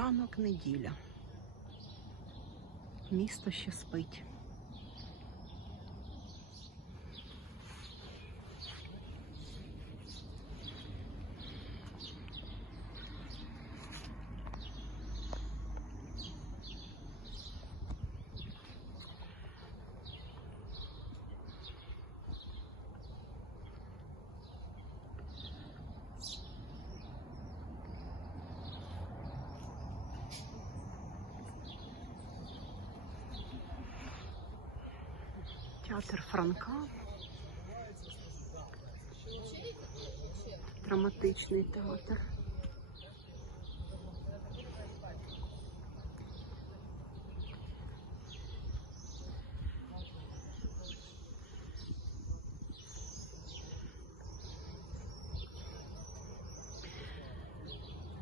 Ранок неділя. Місто ще спить. Театр Франка. Драматичний театр.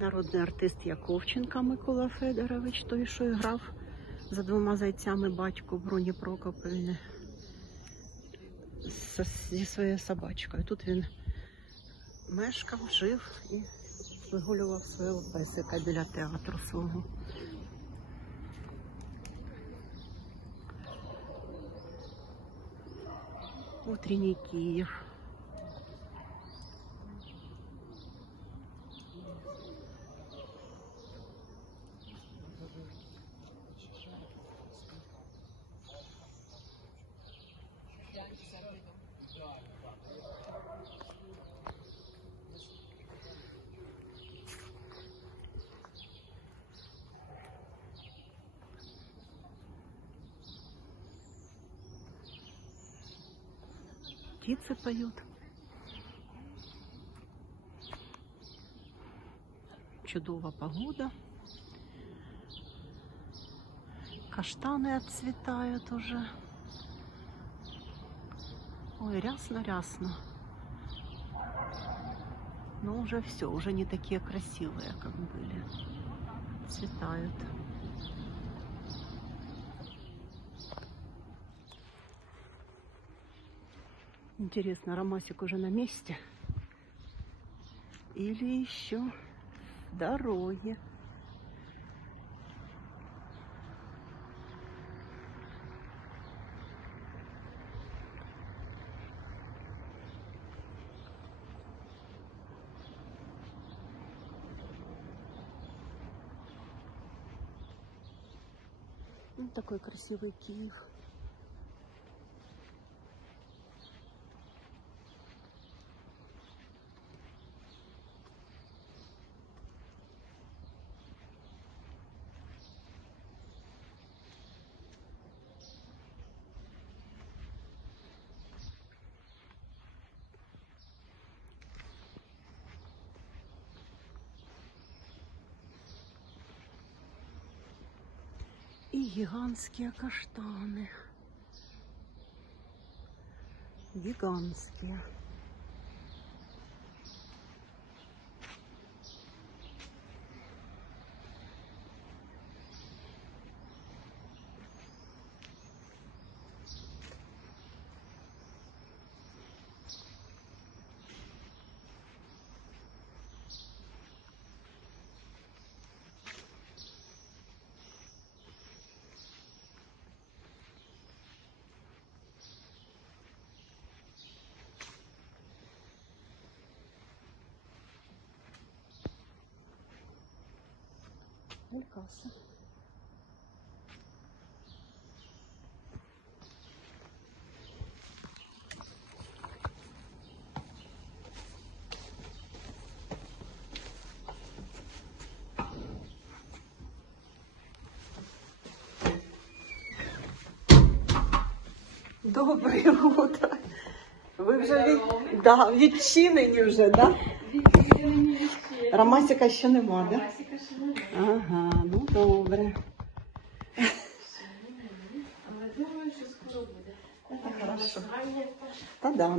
Народний артист Яковченка Микола Федорович, той, що грав за двома зайцями батько Броні Прокопівни з- зі своєю собачкою. Тут він мешкав, жив і вигулював свого песика біля театру свого. Утренній Київ. Птицы поют. Чудова погода. Каштаны отцветают уже. Ой, рясно-рясно. Но уже все, уже не такие красивые, как были. Цветают. Интересно, Ромасик уже на месте? Или еще в дороге? Ну, такой красивый Киев. Гигантские каштаны. Гигантские. Алькаса. Доброе утро. Ви вже від... да, відчинені вже, да? Ромасика ще нема, да? Ага, ну добре. Але думаю, що скоро буде. Це хорошо. Та да,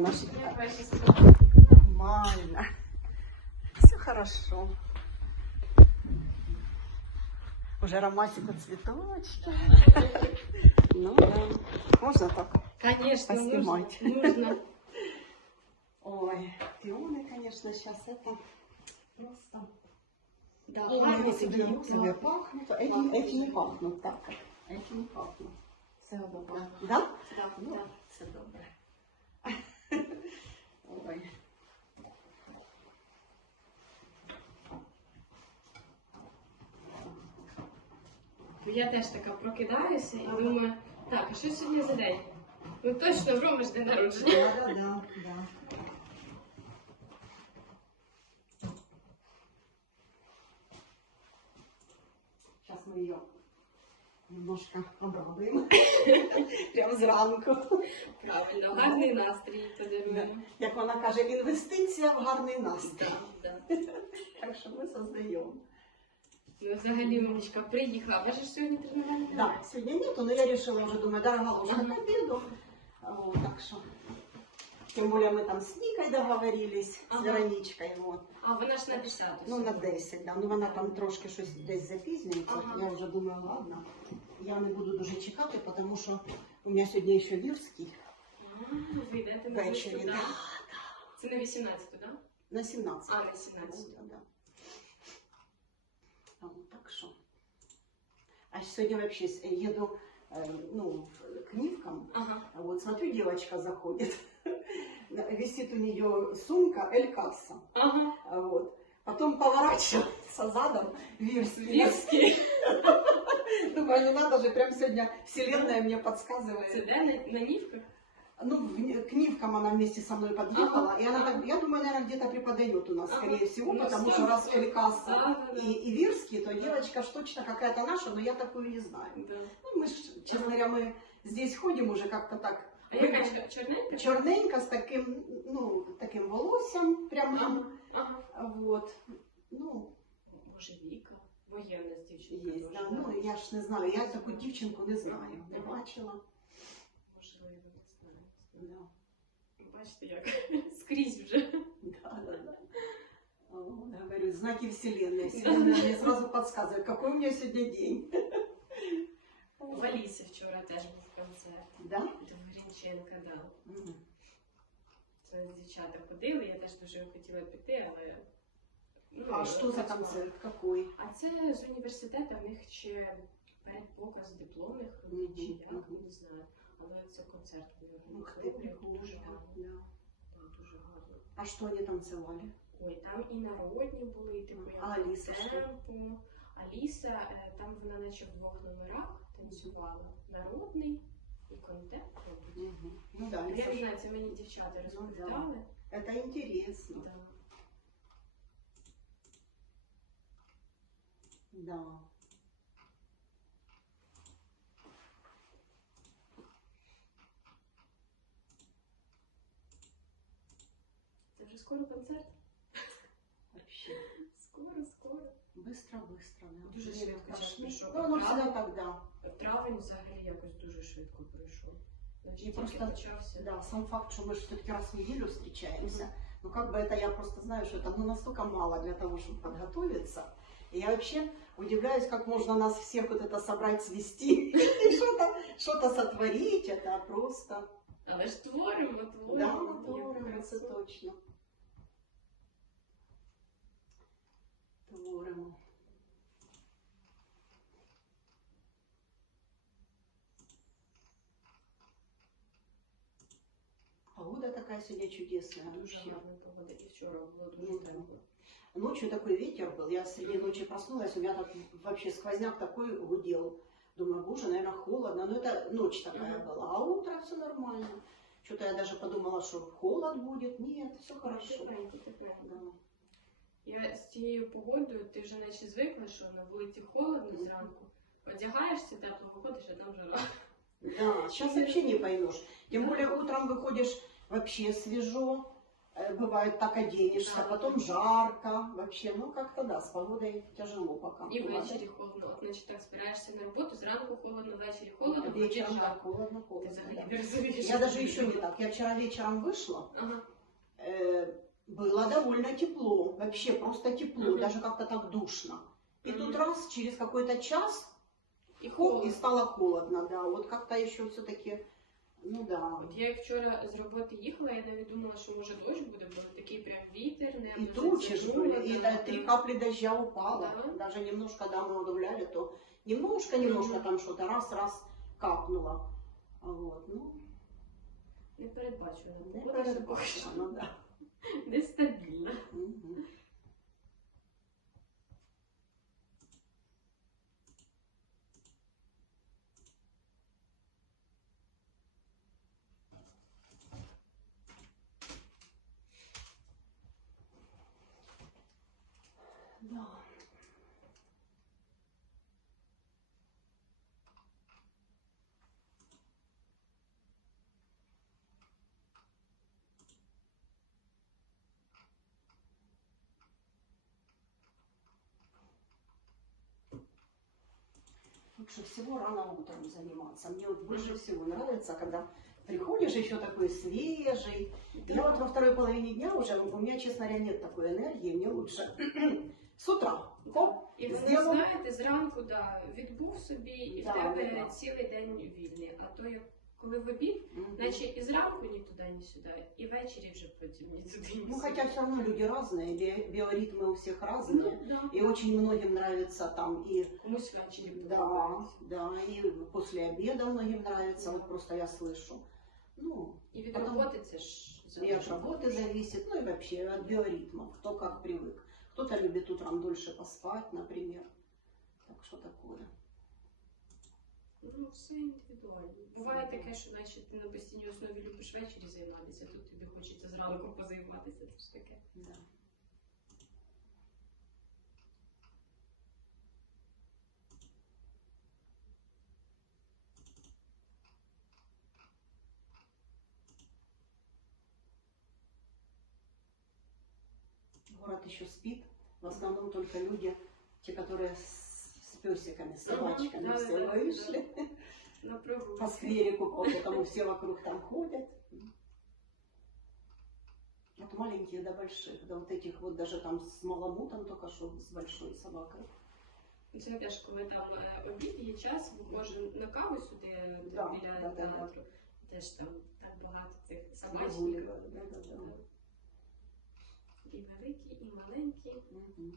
перші нормально. Все хорошо. Уже ромасику цветочки. Ну да. Можно так? Конечно, Поснимать. нужно. нужно. Ой, пионы, конечно, сейчас это просто Да, гарно себе, сидять. себе пахнут, а эти, эти не пахнут так. Эти не пахнут. Все одно Да? пахне. да? Так, Ну, так. це добре. Ой. Бо Я теж така прокидаюся і думаю, так, а що сьогодні за день? Ну точно в Роми ж день народження. Да, да, да, мы ее немножко обрадуем. Прямо зранку. Правильно, гарний настрій подаруємо. Як вона каже, інвестиція в гарний настрій. Да, да. Так що ми создаємо. Ну, взагалі, мамочка приїхала. Ж сьогодні тренування? Да, сегодня нету, но я решила уже, думаю, дорога уже Ага. к обеду. Так что. Тем более мы там с Никой договорились, с Ага. Вероничкой. Вот. А вона ж на 10 Ну, на 10, да. Ну, вона там трошки щось десь запізнюється. Ага. Я вже думаю, ладно. Я не буду дуже чекати, тому що у мене сьогодні ще вірський А, Ви йдете на ввечері. зв'язку, Да. Це на 18, так? Да? На 17. А, на 17. Да, да. А вот так що. А сьогодні вообще с- еду э, ну, в- к Нивкам. Ага. А Вот смотрю, девочка заходит. Висит у нее сумка Эль Касса. Ага. Вот. Потом поворачивается задом Вирский. Вірський. Думаю, не надо же, прям сегодня вселенная мне подсказывает. де на, на Нівках? Ну, к Нивкам она вместе со мной подъехала, и она так, я думаю, наверное, где-то преподает у нас, Ага. скорее всего, Ну, потому что раз Эль Касса Да, да, и, и Вирский, то девочка ж точно какая-то наша, но я такую не знаю. да. Ну, мы, ж, честно говоря, мы здесь ходим уже как-то так А яка ж чорненька? чорненька з таким, ну, таким волоссям прямим. Ага. Вот. Ну, Боже, Віка. Воєнна з дівчинка. є, дуже, да. Ну, я ж не знаю, я таку дівчинку не знаю, не бачила. Можливо, не знаю. Да. Бачите, як скрізь вже. Да, да, да. О, Говорю, знаки вселенной. Вселенная мне сразу подсказывает, какой у меня сегодня день. В Алісі вчора теж був концерт. Да? Грінченка, да. Мгм. Це дівчата ходили, я теж дуже хотіла піти, але. ну, А что за концерт? Какой? А це з університету, в них ще передпоказ дипломних робить, чи Мгм, як, мгм. не знаю. Але це концерт був Ух дуже прикольно. Да. Дуже гарно. А что они танцевали? Ой, там і народні були, і типу А Аліса що? темпо. Аліса, е, там вона наче в двох номерах танцювала. Народний і контент. мабуть. Мгм. Ну да, Я не Лиса, знаю, це мені дівчата Ну, розповідали. это интересно. Да. Да. Це вже скоро концерт? Вообще. Скоро, скоро. Быстро-быстро, да. Дуже Время швидко час прошло. пройшов. Ну, оно Правда? всегда так, да. Травень взагалі якось дуже швидко пройшов. Наче І тільки просто- почався. Да, сам факт, что мы все-таки раз в неделю встречаемся, ну как бы это я просто знаю, что это ну, настолько мало для того, чтобы подготовиться. И я вообще удивляюсь, как можно нас всех вот это собрать, свести и что-то что сотворить. Это просто... Але ж творимо, Да, творимо. творимо, Яку це красу. точно. Творимо. Погода такая сегодня чудесная. Вообще. погода. І вчора було дуже Ну, тепло. Ночью такой ветер был. Я среди ночи проснулась, у меня так вообще сквозняк такой гудел. Думаю, боже, наверное, холодно. Но это ночь такая была. А утро все нормально. Что-то я даже подумала, что холод будет. Нет, все хорошо. Тепленько, тепленько. Да. Я з цією погодою, ти вже наче звикла, що на вулиці холодно Мгм. зранку. Одягаєшся тепло, виходиш, а там жара. Да, сейчас вообще не поймешь. Тем более утром выходишь вообще свежо, э, бывает так оденешься, Да. потом жарко, вообще, ну как-то да, с погодой тяжело пока. І Бывает. ввечері холодно. От наче так збираєшся на роботу, зранку холодно, ввечері холодно, Вечером вечором да, жарко. холодно, Ти холодно. взагалі да. не розумієш. Я даже еще не так. Я вчера вечером вышла, Ага. э, было довольно тепло, вообще просто тепло, Мгм. даже как-то так душно. И Мгм. тут раз, через какой-то час, І хоп, и холодно. стало холодно, да. Вот как-то еще все-таки Ну да. От я як вчора з роботи їхала, я навіть думала, що може дощ буде, бо такий прям вітер, небо И тучи ж затянуло, были, и да, да, три да. капли дождя упало. Да. Даже немножко, да, мы удивляли, то немножко-немножко Мгм. там что-то раз-раз капнуло. Вот, ну, Непередбачувана не погода, що передбачено, ну да. нестабільна. Мгм. Да Лучше всего рано утром заниматься. Мне вот больше всего нравится, когда приходишь еще такой свежий. Я вот во второй половине дня уже, у меня, честно говоря, нет такой энергии, мне лучше с утра. Хоп, І ви Зробимо. знаєте, зранку да, відбув собі, і Да, в тебе да, да. цілий день вільний. А то як коли в обід, Мгм. наче і зранку ні туди, ні сюди, і ввечері вже потім ні туди, ні Ну, сюди. хотя все равно люди разные, би- биоритмы у всех Ну, разные. да. И очень многим нравится там и Комусь ввечері да, подобається. да, и после обеда многим нравится. Вот просто я слышу. Ну, І від Потом- роботи це ж и от работы зависит, ну и вообще от биоритмов, кто как привык. Кто-то любит утром дольше поспать, например. Так что такое. Ну, все індивідуально. Буває таке, що наче ти на постійній основі любиш ввечері займатися, тут тобі хочеться зранку позайматися. Це ж таке. Да. Город еще спит. В основном только люди, те, которые с, с песиками, с собачками, да, все да, да, вышли. На прогулку. По скверику, поэтому все вокруг там ходят. От маленьких до больших, до вот этих вот даже там с маламутом только что, с большой собакой. Це теж, коли там е, обід є час, виходжу на каву сюди е, Да, біля да, да, да. театру. Теж там так багато цих Прогуливают, собачників. да, да, да. І великі, і маленькі. Мгм.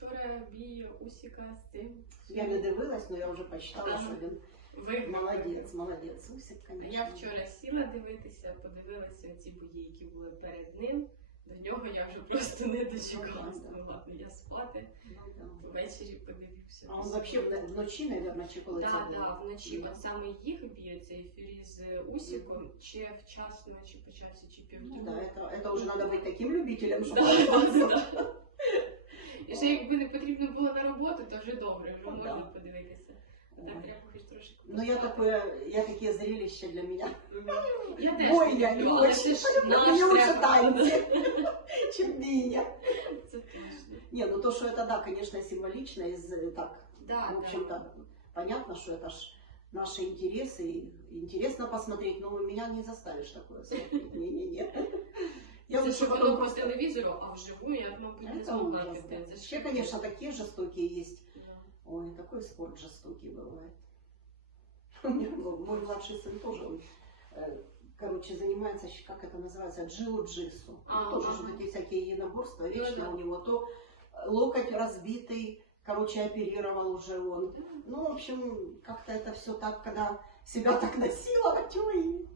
вчора бій Усіка з цим. Я не дивилась, но я вже почитала, Ага. що він Ви молодець, молодець. Усик, А конечно. я вчора сіла дивитися, подивилася ці бої, які були перед ним. До нього я вже просто не дочекалася. Ну, да. Ну ладно, я спати. Ну, да. Ввечері подивився. А он вообще в- вночі, наверное, чи коли це Так, було? так, вночі. Да. От саме їх бій, цей фюрі з Усіком, чи вчасно, чи по часі, чи Ну півдня. да, это, это уже надо быть таким любителем, щоб Да. І ще якби не потрібно було на роботу, то вже добре, вже Ну, можна да. подивитися. А так треба хоч трошки. Ну я такое, я такие зрелища для меня. Я теж я люблю, але це ж Мне лучше танцы, чем бия. Це точно. Не, ну то, что это, да, конечно, символично, из, э, так, Да, в общем-то, да. понятно, что это ж наши интересы, интересно посмотреть, но меня не заставишь такое смотреть. Не-не-не. Я лучше потом... по телевізору, а вживу я, мабуть, не ж Вообще, конечно, такие жестокие есть. Ой, такой спорт жестокий бывает. Мой младший сын тоже, он, э, короче, занимается, как это называется, джиу-джитсу. А, тоже же такие всякие единоборства, Ну вечно у него то э, локоть разбитый, короче, оперировал уже он. Ну, в общем, как-то это все так, когда себя так насиловать, ой.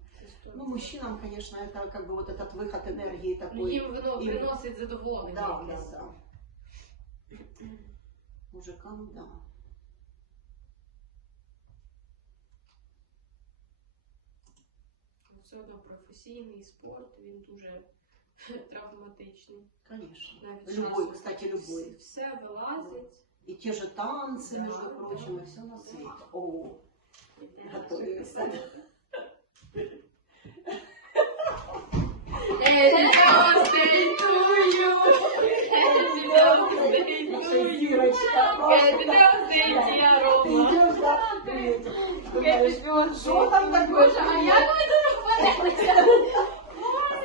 це сто. Ну, мужчинам, конечно, это как бы вот этот выход энергии Ну, такой. їм воно їм- приносить задоволення. Да, да, якесь. да. Мужикам, да. Все одно професійний спорт, він дуже травматичний. Конечно. Навіть Любой, часом кстати, любой. Все вилазить. И те же танцы, Да, между прочим, да. и все на свете. О, іде Готуємося. наша Happy Тут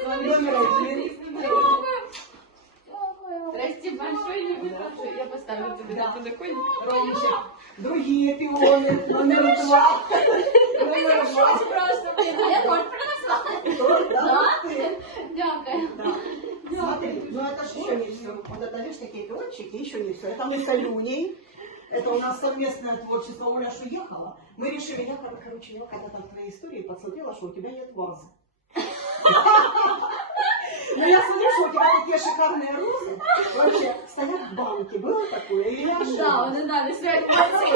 Номер один. Здрасте, выхожу. Я поставлю тебе на подоконник. Ромчик. Другие пионы. Номер два. Номер два. Просто, я принесла. Да. Смотри, ну это же еще не все. Вот это, видишь, такие пиончики, еще не все. Это мы с Алюней. Это у нас совместное творчество. Оля ж уехала. Мы решили, я, кор- короче, я когда там твои истории подсмотрела, что у тебя нет вазы. Ну я что у тебя такие шикарные розы. Вообще, стоят в банке. Было такое? Или я Да, ошиблась? вони надо свять молодці.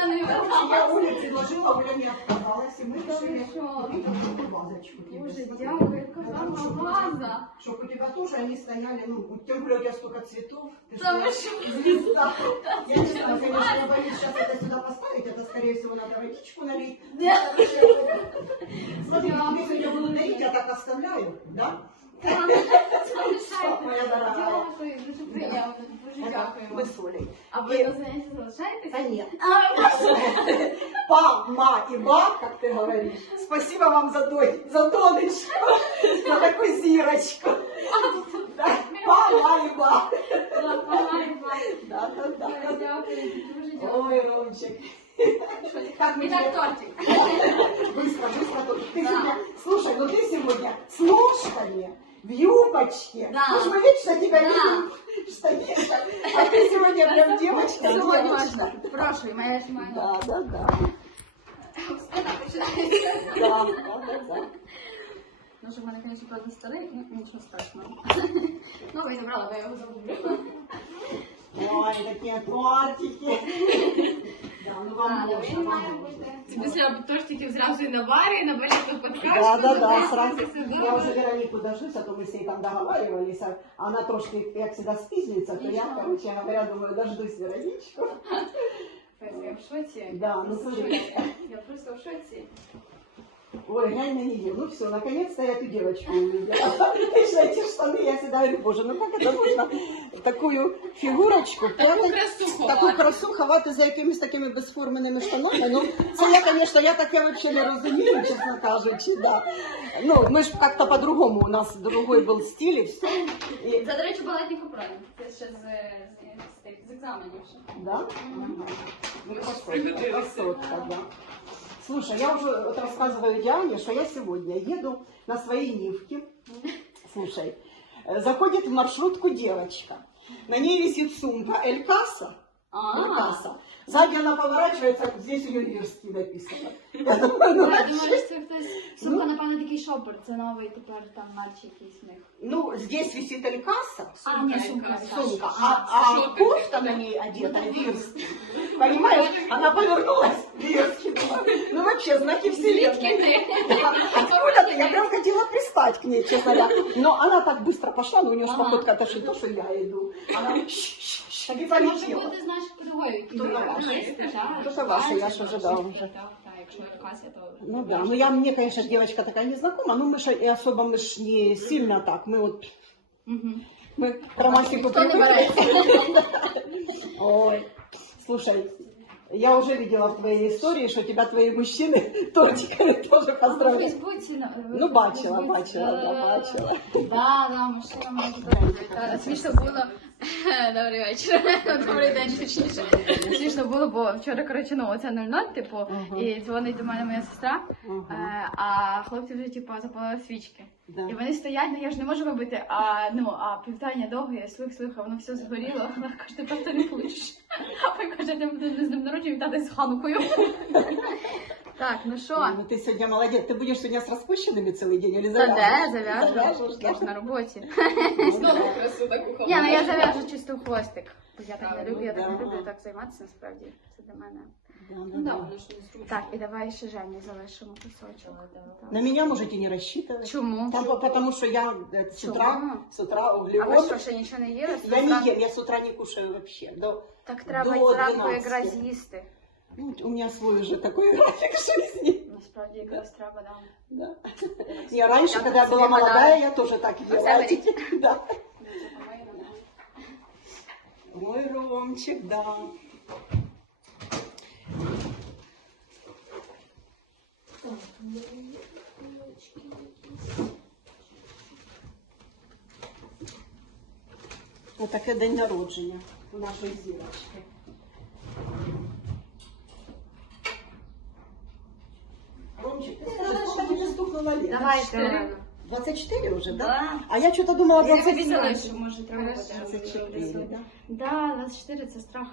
Вони Короче, я Оле предложила, Оля не отказалась, и мы решили що? купить вазочку. Боже, дякую, яка ваза. Чтоб у тебя тоже они стояли, ну, тем более у тебя столько цветов. Ты Да что, звезда. Я не знаю, конечно, я боюсь сейчас это сюда поставить, это, скорее всего, надо водичку налить. Да. Смотри, если я буду дарить, я так оставляю, да? Залишайте. Моя дорогая. Дякую, дуже приємно. Дуже Это дякую мы вам. с Олей. А ви на заняття залишаєтесь? Да нет. А, Па, ма и ба, как ты говоришь. Спасибо вам за, дой, за донечку, за такую зирочку. Да, Па, ма и ба. так, бажаю вам. Да, да, да. Ой, Дякую, дуже дякую. Ой, Ромчик. Как мы І так тебя- тортик. Быстро, быстро. Ты Да. сегодня, слушай, ну ты сегодня с ножками, в юбочке. Да. Уж мы вечно тебя Да. видим в штанишках, а ты сегодня прям девочка, Сьогодні девочка. можна. Прошу, моя ж моя. Да, да, да. Спина починається. Да, да, да, да. Ну, що в мене, звісно, правда старий, ну нічого страшного. Новий забрала, бо я його загублю. Ой, такие тортики. Да, ну вам А, можно, ви вам має можно. бути. Це після тортиків зразу і на барі, і на барі на подкаст. Да, да, да, сразу. Я уже Веронику дождусь, а то мы с ней там договаривались, а она трошки, как всегда, спизнится, то я, Ничего. короче говоря, думаю, дождусь Вероничку. Я в шоці. Да, ну Просто в смотри. шоці. Я просто в шоці. Ой, глянь на нее. Ну все, наконец-то я эту девочку увидела. Видишь, эти штаны, я всегда говорю, боже, ну как это можно такую фигурочку, Таку прятать, красу таку ховати. красу ховати за якимись такими безформеними штанами. Ну, це я, звісно, я таке взагалі не розумію, чесно кажучи, да. Ну, ми ж як-то по-другому, у нас другой був стиль і все. І, Це, до речі, балетні купрани. Це ще з, з, з, з екзаменів ще. да? Ну, красотка, красотка, да. Слушай, я уже вот рассказываю Диане, что я сегодня еду на своей Нивке. Слушай, э, заходит в маршрутку девочка. На ней висит сумка Элькаса. Элькаса. Сзади она поворачивается, здесь у нее Лирский написано. Я думаю, ну, що хтось. Сумка, напевно, такий шопер. Це новий тепер там якийсь в них. ну, здесь висит Элькаса, А, ні, сумка. сумка, А, а, а кофта на ней одета Лирский. Понимаешь, она повернулась, Лирский. Ну, вообще, знаки вселенной. Откуда ты? Я прям хотела пристать к ней, честно говоря. Но она так быстро пошла, но у нее же походка, это же не то, что я иду. Она так и Це може бути, знаєш, Друга ваша. кімнатою. Дуже ваша, я ж Елькася, то... Ну да, ну я, мне, конечно, девочка такая незнакома, но мы же и особо, мы ж не сильно так, мы вот, мы романтику не привыкли. Ой, слушай, я уже видела в твоей истории, что тебя твои мужчины тортиками тоже В поздравляют. Фейсбуці, ну, Ну, в бачила, Фейсбуці, бачила, да, да-да-да. бачила. Да, да, мужчина може бути. Смішно було. Добрий вечір. Добрий день, точніше. Смішно було, бо вчора, коротше, ну, оце 00, типу, і дзвонить до мене моя сестра, е, а хлопці вже, типу, запалили свічки. да. І вони стоять, ну я ж не можу робити, а ну а питання довге, я слух, слух, а воно все згоріло. Вона каже, ти просто не получиш. А ви кажете, ти з ним народження вітати з ханукою. Так, ну що? Ну, ты сегодня молодец. Ты будешь сегодня с распущенными целый день или Та завяжешь? де, зав'яжу. Завяжешь, Я ж да? на роботі. Ну, Знову да. красу таку ховати. Ні, ну я зав'яжу чисто в хвостик. Бо я так не Так, люблю, я так не да. люблю так займатися насправді. Це для мене. Да, Ну да, да, да. воно ж не зручно. Так, і давай ще Жені залишимо кусочок. Так. На меня можете не рассчитывать. Чому? Там, по- потому что я э, с утра, Чому? с утра А ви углевод. що, ще нічого не їли? Я не ем, я с утра не кушаю вообще. До, Так треба До й зранку 12. якраз їсти. у меня свой уже такой график жизни. Насправді якраз треба нам. Да. Я раньше, когда я була молодая, я тоже так делала. Мой Ромчик, да. Вот такая день народження у нашей зірочки. Стукнуло лет? Давайте. 24 уже, да? Да. А я что-то думала Я 27. обіцяла, що може треба буде. 24, да? Да, 24 це страх.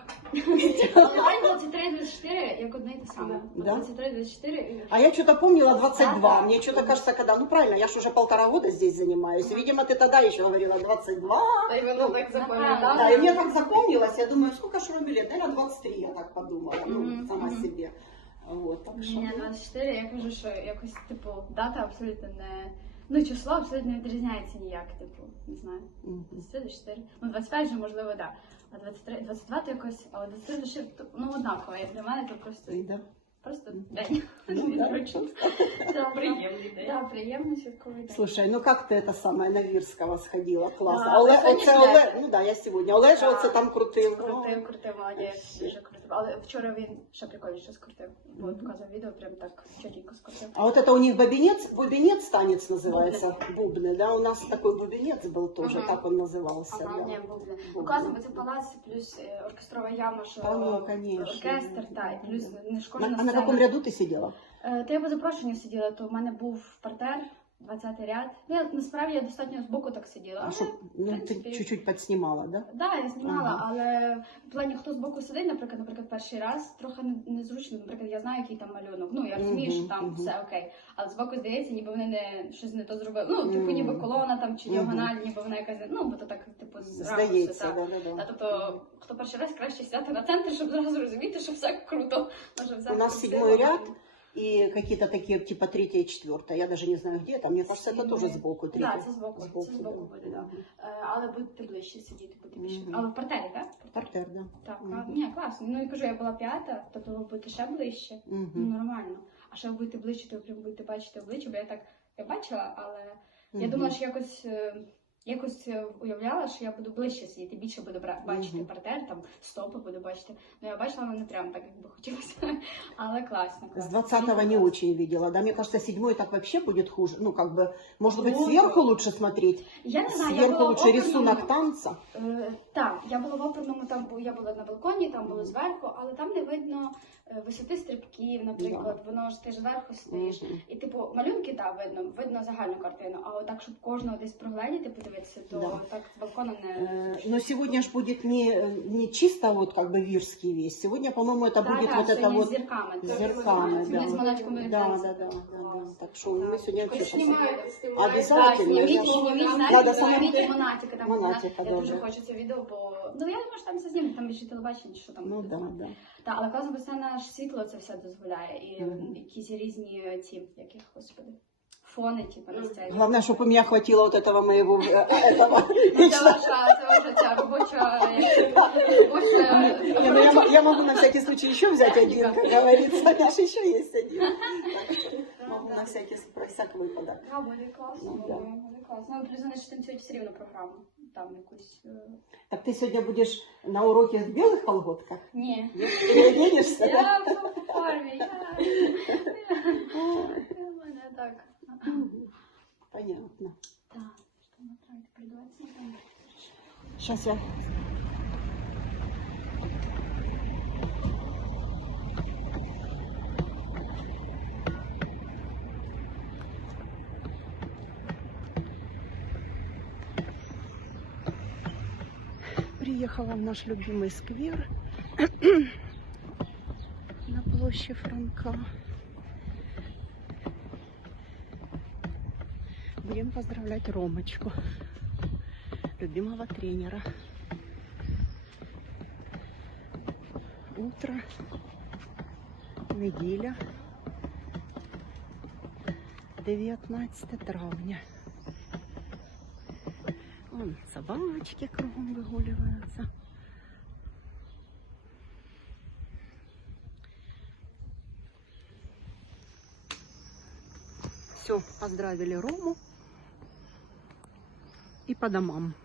Онлайн 23, 24, як одне і те саме. Да? 23, 24. А я что-то помнила 22. Да, да. Мне что-то кажется, когда... Ну правильно, я же уже полтора года здесь занимаюсь. Видимо, ты тогда еще говорила 22. Та й воно так запам'ятала. Да, и мне так запомнилось. Я думаю, сколько же Роме лет? Наверное, 23, я так подумала. Ну, сама себе. Вот, так що... Ні, 24, я кажу, що якось, типу, дата абсолютно не. Ну, число абсолютно не відрізняється ніяк, типу, не знаю. 23, 24. Ну, 25 же, можливо, да. А 23, 22 то якось, але 23, лише, ну, однаково. Як для мене, то просто, просто день. Ну. Да, Приємний день. Да, приємний святковий день. Слушай, ну как ты это самое на Вірського сходила? Классно. Да, А Оле, ну, оце конечно. Оле, ну да, я сьогодні. Олежа Да. оце там крутив. Крутив, крутив, молодець, дуже крутив. Але вчора він ще прикольніше скрутив, бо Мгм. показав відео, прям так чотенько скрутив. А вот это у них бубенец, бубенец танец называется, бубны, да? У нас такой бубенец был тоже, Ага. так он назывался. Ага, да. ні, бубни. Бубни. Указано, це палац плюс е, оркестрова яма, що Та ну, е, конечно. оркестр, та, і плюс не ж На, кожна а на каком сцена. ряду ты сидела? Е, Та я по запрошенню сиділа, то в мене був партер, 20-й ряд. Ну, я, насправді я достатньо збоку так сиділа. А чтоб, ну, ты чуть-чуть подснимала, да? Да, я знімала, Ага. але в плані хто збоку сидить, наприклад, наприклад, перший раз трохи незручно. Наприклад, я знаю, який там малюнок. Ну я розумію, Мгм, що там мгм. все окей. Але збоку здається, ніби вони не щось не то зробили. Ну, типу, ніби колона там чи діагональ, ніби вона якась, ну бо то так, типу, з Здається, так. да, да, А тобто, хто перший раз краще сяти на центр, щоб зразу розуміти, що все круто. Може, все У нас седьмой ряд. И какие-то такие типа третья и четвертая. Я даже не знаю где это. Мне кажется, это тоже сбоку. Да, Третья. це збоку, це збоку буде, да. Е, Але будете ближче сидіти, буде більше. Мгм. Але в партері, так? Партер, да. Так, Мгм. ні, класно. Ну я кажу, я була п'ята, тобто ви будете ще ближче. Ну, Мгм. нормально. А ще ви будете ближче, то ви прям будете бачити обличчя, бо я так я бачила, але я Мгм. думала, що якось. е, Якось е, уявляла, що я буду ближче сидіти, більше буду бачити Мгм. партер, там стопи буду бачити. Ну я бачила, але не прям так, як би хотілося. Але класно. С класно. 20 не очень видела, да, мне кажется, седьмой так вообще будет хуже, ну, как бы, может быть, сверху лучше смотреть, Я не знаю, я була лучше рисунок танца. Е, так, я була в оперному, там я була на балконі, там було зверху, але там не видно е, висоти стрибків, наприклад, воно ж ти ж зверху стоїш. Мгм. І типу малюнки так видно, видно загальну картину. А отак, щоб кожного десь прогледіти, подивитися, то Да. так з балкона не Э, Но сегодня ж будет не, не чисто вот как бы вирский весь. Сегодня, по-моему, это Та, будет та, вот это сьогодні вот з зірками. с так. зерками. Сьогодні з малечком Да, буде да, танці. да, да, да. Так что мы сегодня вообще Хтось знімає, знімає. Обязательно. Так, зніміть, я ж- зніміть, Надо знаєте, саме- зніміть Монатіка. Там, Монатіка, я дуже добре. хочу це відео, бо... Ну, я думаю, що там все знімуть, там більше телебачення, що там. Ну буде да, знімати. да. Так, але класно, бо це наш світло це все дозволяє. І Мгм. якісь різні ці, яких, господи, фони, типу, на сцені. Главное, чтобы у меня хватило вот этого моего, э, этого. Ну, Це ваша, це ваша ця робоча, як- робоча... Не, ну я, мо- я могу на всякий случай еще взять один, как говорится. У меня же еще есть один. Могу на всякий, про всяк выпадок. Да, буде класно, Ну, буде, да. буде класно. Ну, плюс вони ж танцюють все рівно програму. Там якусь... е, Так ты сегодня будешь на уроке в белых колготках? Ні. Переоденешься? да? Я в формі, я... Я в мене так. Понятно. Сейчас я... Приехала в наш любимый сквер на площадь Франка. Будем поздравлять Ромочку, любимого тренера. Утро, неділя, 19 травня. Вон собачки кругом выгуливаются. Все, поздравили Рому по домам.